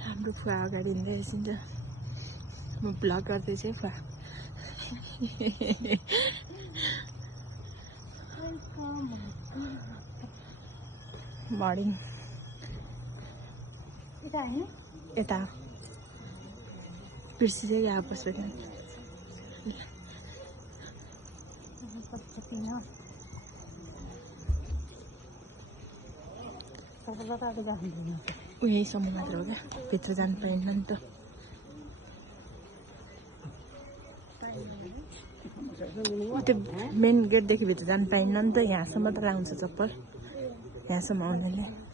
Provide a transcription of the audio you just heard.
हाम्रो फुवा अगाडि हिँड्दै रहेछ नि त म भ्लग गर्दैछु है फुवा मर्निङ यता बिर्सिँदै गएको बस्दैन यहीँसम्म मात्र हो क्या भित्र जानु पाइन्न नि त त्यो मेन गेटदेखि भित्र जानु पाइन्न नि त यहाँसम्म त लाउँछ चप्पल यहाँसम्म आउँदैन